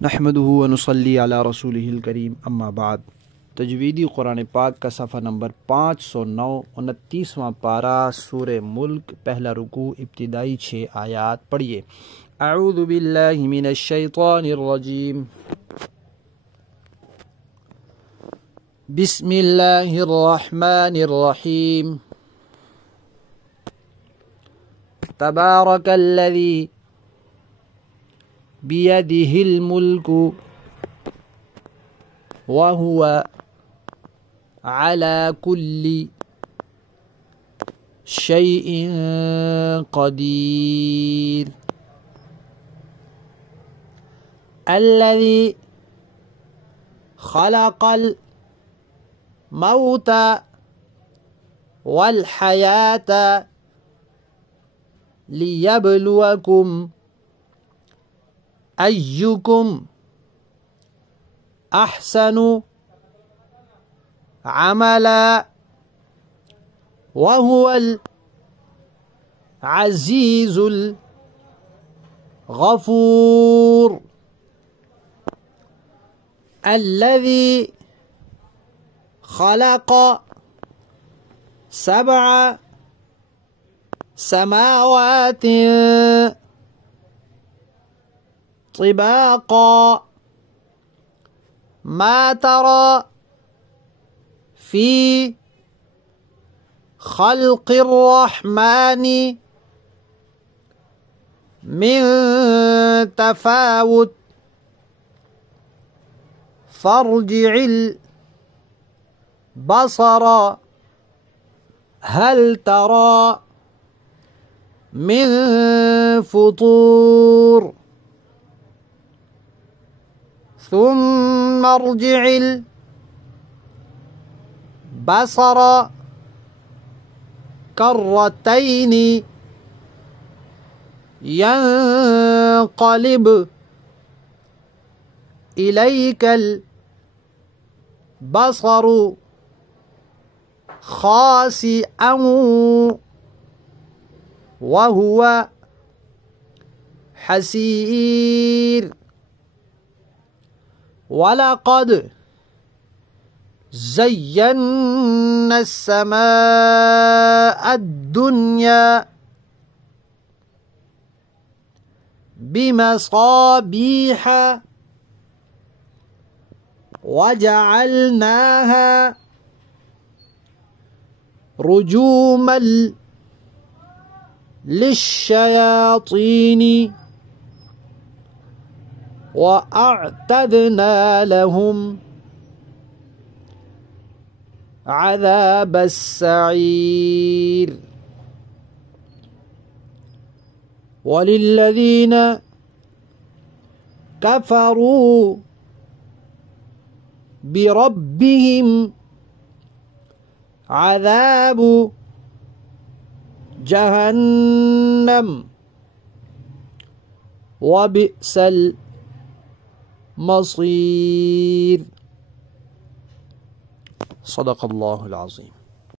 नहमदुहु व नुसल्ली अला रसूलिहिल करीम अम्मा बाद। तजवीदी कुरान पाक का सफ़ा नंबर 509 29वां पारा सूरे मुल्क पहला रुकू इब्तिदाई 6 आयात पढ़िए। अऊज़ु बिल्लाहि मिनश शैतानिर रजीम। बिस्मिल्लाहिर रहमानिर रहीम। तबारकल्लज़ी बियदिहिल मुल्कु व हुवा अला कुल्ली शैइन क़दीर। अल्लज़ी खलक़ल मौता वल हयाता लियब्लुवकुम अय्युकुम अहसनु अमला व हुवल अज़ीज़ुल गफ़ूर। अल्लज़ी खलक़ सबअ समावातिन तिबाक़ा मा तरा फ़ी ख़ल्क़िर रहमानि मिन तफ़ावुत फ़र्जिइल बसर हल तरा मिन फ़ुतूर। सुम्मा अर्जिइल बसर कर्रतैनि यंक़लिब इलैकल बसरु खासिअन व हुवा हसीर। वलक़द ज़य्यन्ना अस्समाअद्दुन्या बिमसाबीह वजअलनाहा रुजूमन लिश्शयातीनी वअअतदना लहुम अज़ाबस सईर। वलिल्लज़ीन कफ़रू बिरब्बिहिम अज़ाबु जहन्नम व बिअसल मसीर। सदक़ल्लाहुल अज़ीम।